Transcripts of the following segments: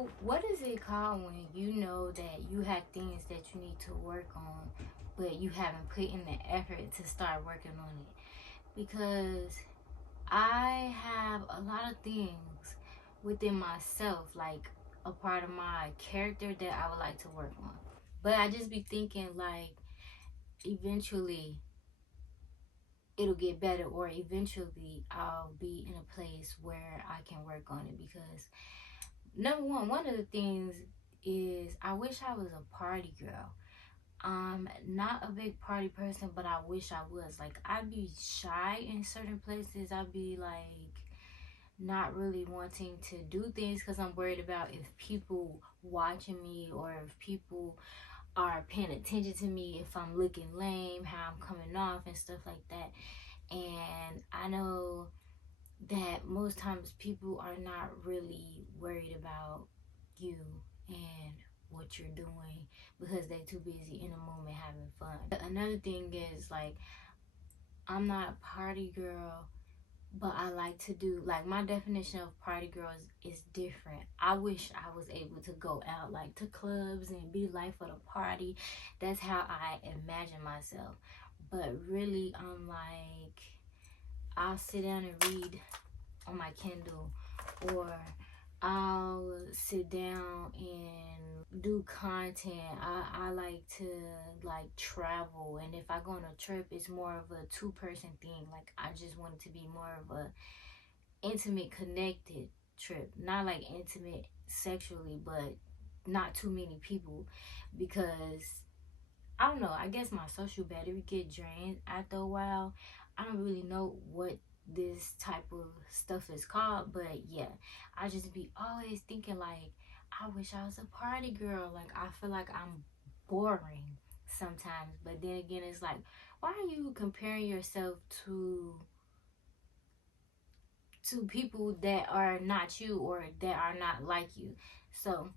So, what is it called when you know that you have things that you need to work on, but you haven't put in the effort to start working on it? Because I have a lot of things within myself, like a part of my character that I would like to work on. But I just be thinking, like, eventually it'll get better, or eventually I'll be in a place where I can work on it. Because number one of the things is I wish I was a party girl. I'm not a big party person, but I wish I was. Like, I'd be shy in certain places. I'd be like not really wanting to do things because I'm worried about if people watching me, or if people are paying attention to me, if I'm looking lame, how I'm coming off and stuff like that. And I know that most times people are not really worried about you and what you're doing because they're too busy in the moment having fun. Another thing is, like, I'm not a party girl, but I like to do, like, my definition of party girls is different. I wish I was able to go out, like, to clubs and be life of the party. That's how I imagine myself. But really, I'm like, I'll sit down and read on my Kindle, or I'll sit down and do content. I like to, like, travel, and if I go on a trip, it's more of a two-person thing. Like, I just want it to be more of a intimate, connected trip. Not like intimate sexually, but not too many people, because I don't know, I guess my social battery get drained after a while. I don't really know what this type of stuff is called, but yeah, I just be always thinking, like, I wish I was a party girl. Like, I feel like I'm boring sometimes, but then again, it's like, why are you comparing yourself to people that are not you, or that are not like you? So,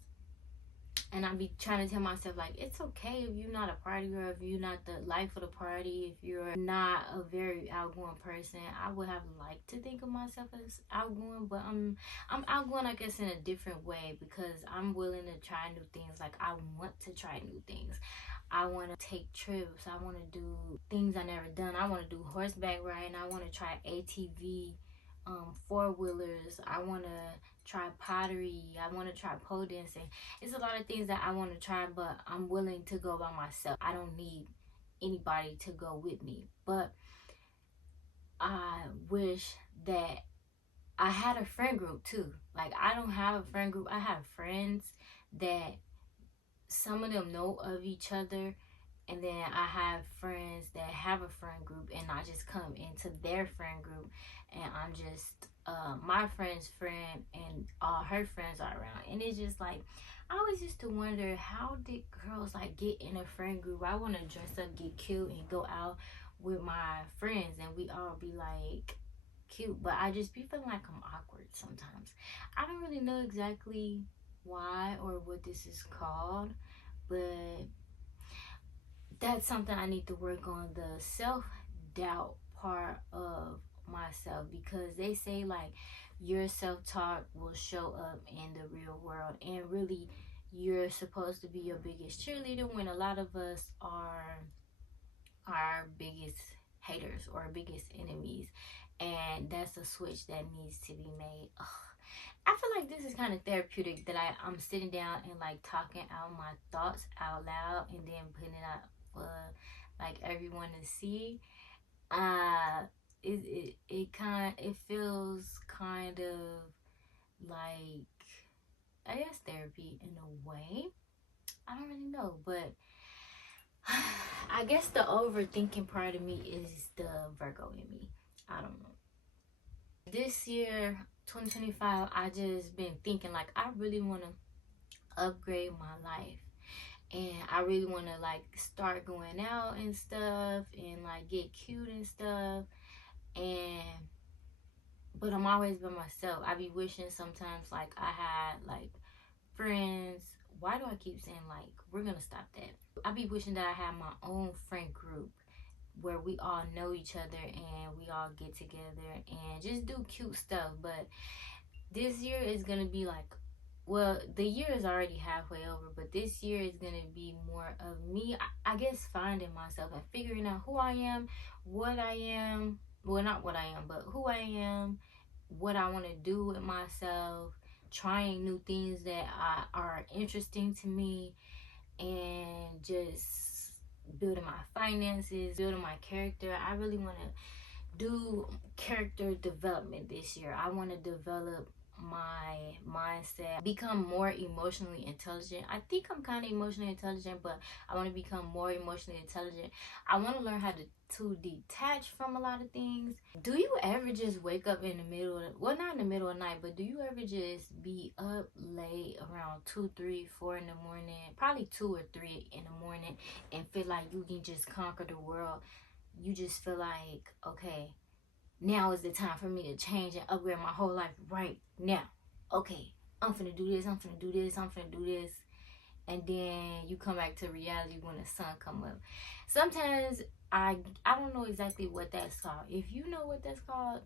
and I be trying to tell myself, like, it's okay if you're not a party girl, if you're not the life of the party, if you're not a very outgoing person. I would have liked to think of myself as outgoing, but I'm outgoing, I guess, in a different way, because I'm willing to try new things. Like, I want to try new things. I want to take trips. I want to do things I never done. I want to do horseback riding. I want to try ATV, four-wheelers. I want to try pottery. I want to try pole dancing. It's a lot of things that I want to try, but I'm willing to go by myself. I don't need anybody to go with me. But I wish that I had a friend group too. Like, I don't have a friend group. I have friends that some of them know of each other, and then I have friends that have a friend group, and I just come into their friend group, and I'm just my friend's friend, and all her friends are around. And it's just like, I always used to wonder, how did girls, like, get in a friend group? I want to dress up, get cute, and go out with my friends, and we all be like cute, but I just be feeling like I'm awkward sometimes. I don't really know exactly why or what this is called, but that's something I need to work on, the self-doubt part of myself, because they say, like, your self-talk will show up in the real world, and really, you're supposed to be your biggest cheerleader, when a lot of us are our biggest haters or biggest enemies. And that's a switch that needs to be made. Ugh. I feel like this is kind of therapeutic, that I'm sitting down and, like, talking out my thoughts out loud, and then putting it out for, like, everyone to see. uh it feels kind of like, I guess, therapy in a way. I don't really know, but I guess the overthinking part of me is the Virgo in me. I don't know. This year, 2025, I just been thinking, like, I really want to upgrade my life, and I really want to, like, start going out and stuff, and, like, get cute and stuff. And but I'm always by myself. I be wishing sometimes, like, I had, like, friends. Why do I keep saying, like, we're gonna stop that? I be wishing that I had my own friend group where we all know each other, and we all get together and just do cute stuff. But this year is gonna be like well, the year is already halfway over, but this year is going to be more of me, I guess, finding myself and figuring out who I am, what I am. Well, not what I am, but who I am, what I want to do with myself, trying new things that are interesting to me, and just building my finances, building my character. I really want to do character development this year. I want to develop my mindset, become more emotionally intelligent. I think I'm kind of emotionally intelligent, but I want to become more emotionally intelligent. I want to learn how to detach from a lot of things. Do you ever just wake up in the middle of, well, not in the middle of the night, but do you ever just be up late around 2, 3, 4 in the morning, probably 2 or 3 in the morning, and feel like you can just conquer the world? You just feel like, okay, now is the time for me to change and upgrade my whole life right now. Okay, I'm finna do this, I'm finna do this, I'm finna do this. And then you come back to reality when the sun come up. Sometimes I don't know exactly what that's called. If you know what that's called,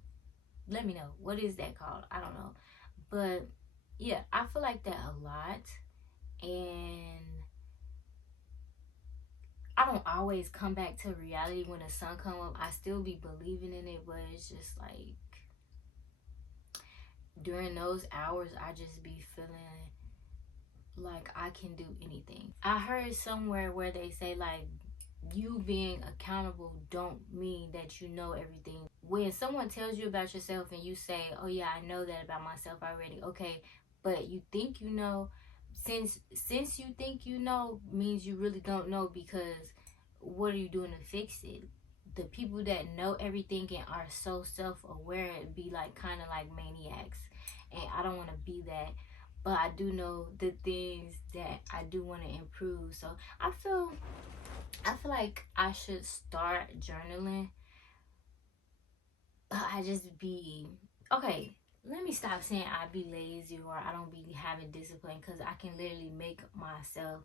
let me know. What is that called? I don't know. But yeah, I feel like that a lot. And I don't always come back to reality when the sun come up. I still be believing in it, but it's just like during those hours I just be feeling like I can do anything. I heard somewhere where they say like you being accountable don't mean that you know everything. When someone tells you about yourself and you say, "Oh yeah, I know that about myself already." Okay, but you think you know. Since you think you know means you really don't know, because what are you doing to fix it? The people that know everything and are so self-aware be like kind of like maniacs, and I don't want to be that. But I do know the things that I do want to improve. So I feel like I should start journaling, but I just be okay. Let me stop saying I be lazy or I don't be having discipline, because I can literally make myself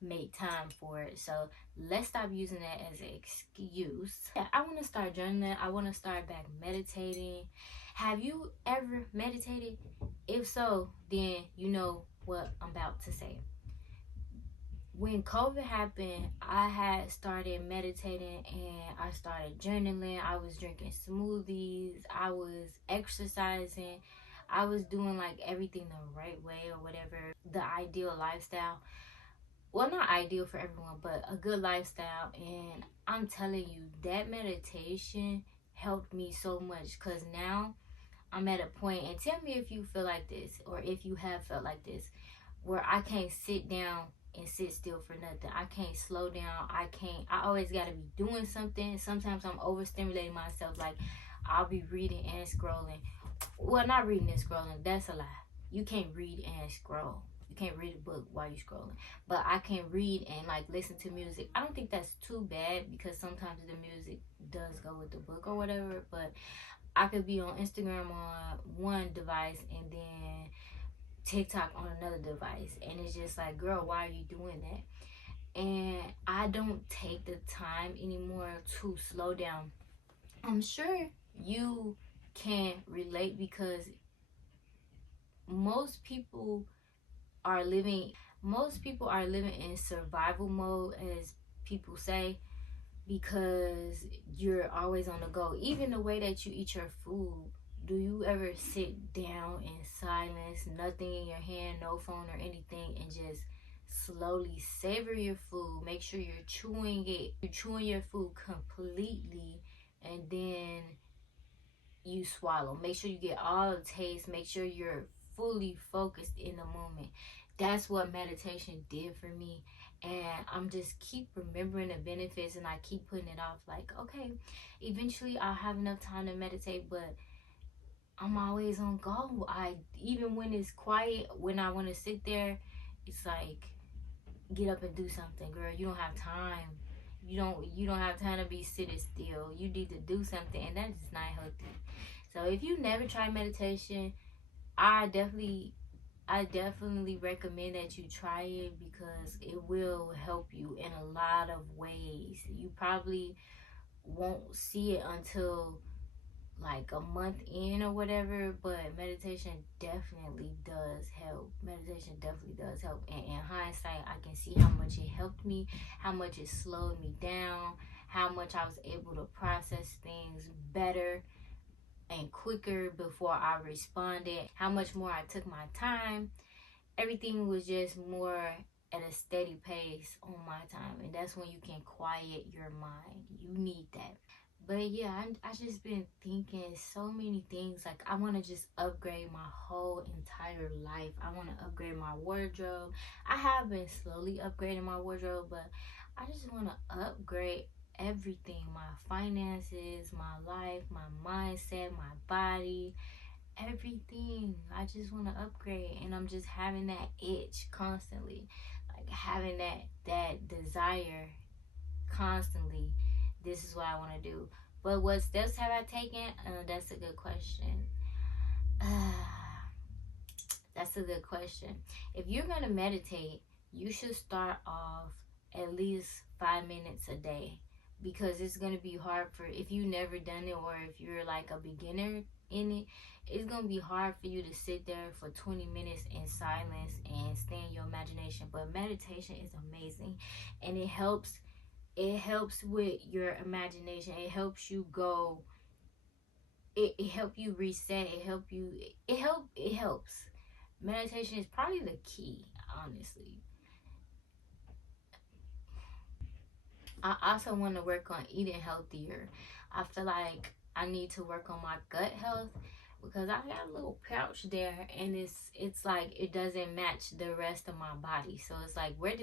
make time for it. So let's stop using that as an excuse. Yeah, I want to start journaling. I want to start back meditating. Have you ever meditated? If so, then you know what I'm about to say. When COVID happened, I had started meditating and I started journaling. I was drinking smoothies. I was exercising. I was doing like everything the right way or whatever. The ideal lifestyle. Well, not ideal for everyone, but a good lifestyle. And I'm telling you, that meditation helped me so much, because now I'm at a point, and tell me if you feel like this or if you have felt like this, where I can't sit down and sit still for nothing. I can't slow down. I always got to be doing something. Sometimes I'm overstimulating myself. Like, I'll be reading and scrolling. Well, not reading and scrolling. That's a lie. You can't read and scroll. You can't read a book while you're scrolling. But I can read and like listen to music. I don't think that's too bad, because sometimes the music does go with the book or whatever. But I could be on Instagram on one device and then TikTok on another device. And it's just like, girl, why are you doing that? And I don't take the time anymore to slow down. I'm sure you can relate, because most people are living most people are living in survival mode, as people say, because you're always on the go. Even the way that you eat your food, do you ever sit down in silence, nothing in your hand, no phone or anything, and just slowly savor your food? Make sure you're chewing it. You're chewing your food completely, and then you swallow. Make sure you get all the taste. Make sure you're fully focused in the moment. That's what meditation did for me. And I'm just keep remembering the benefits, and I keep putting it off. Like, okay, eventually I'll have enough time to meditate, but I'm always on go. Even when it's quiet, when I want to sit there, it's like, get up and do something, girl. You don't have time. You don't have time to be sitting still. You need to do something, and that is not healthy. So if you never try meditation, I definitely recommend that you try it, because it will help you in a lot of ways. You probably won't see it until like a month in or whatever, but meditation definitely does help. Meditation definitely does help. And in hindsight, I can see how much it helped me, how much it slowed me down, how much I was able to process things better and quicker before I responded, how much more I took my time. Everything was just more at a steady pace on my time, and that's when you can quiet your mind. You need that. But yeah, I just been thinking so many things. Like, I want to just upgrade my whole entire life. I want to upgrade my wardrobe. I have been slowly upgrading my wardrobe, but I just want to upgrade everything: my finances, my life, my mindset, my body, everything. I just want to upgrade, and I'm just having that itch constantly, like having that desire constantly. This is what I want to do. But what steps have I taken? That's a good question. That's a good question. If you're gonna meditate, you should start off at least 5 minutes a day, because it's gonna be hard for, if you never done it or if you're like a beginner in it, it's gonna be hard for you to sit there for 20 minutes in silence and stay in your imagination. But meditation is amazing, and it helps with your imagination. It helps you go, it help you reset, it helps. Meditation is probably the key, honestly. I also want to work on eating healthier. I feel like I need to work on my gut health, because I got a little pouch there, and it's like it doesn't match the rest of my body. So it's like, where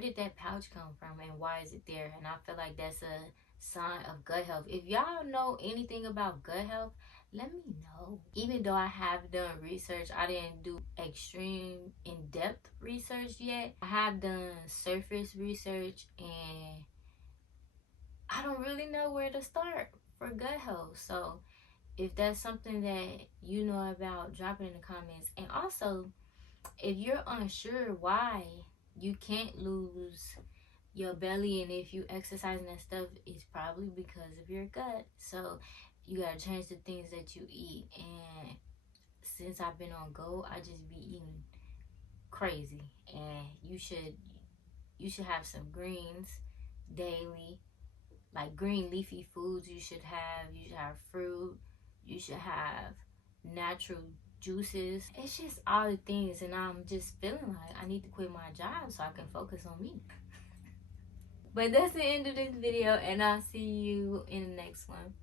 did that pouch come from, and why is it there? And I feel like that's a sign of gut health. If y'all know anything about gut health, let me know. Even though I have done research, I didn't do extreme in-depth research yet. I have done surface research, and I don't really know where to start for gut health. So if that's something that you know about, drop it in the comments. And also, if you're unsure why you can't lose your belly, and if you exercising and stuff, it's probably because of your gut. So you gotta change the things that you eat. And since I've been on go, I just be eating crazy. And you should have some greens daily, like green leafy foods. You should have fruit. You should have natural juices. It's just all the things, and I'm just feeling like I need to quit my job so I can focus on me. But that's the end of this video, and I'll see you in the next one.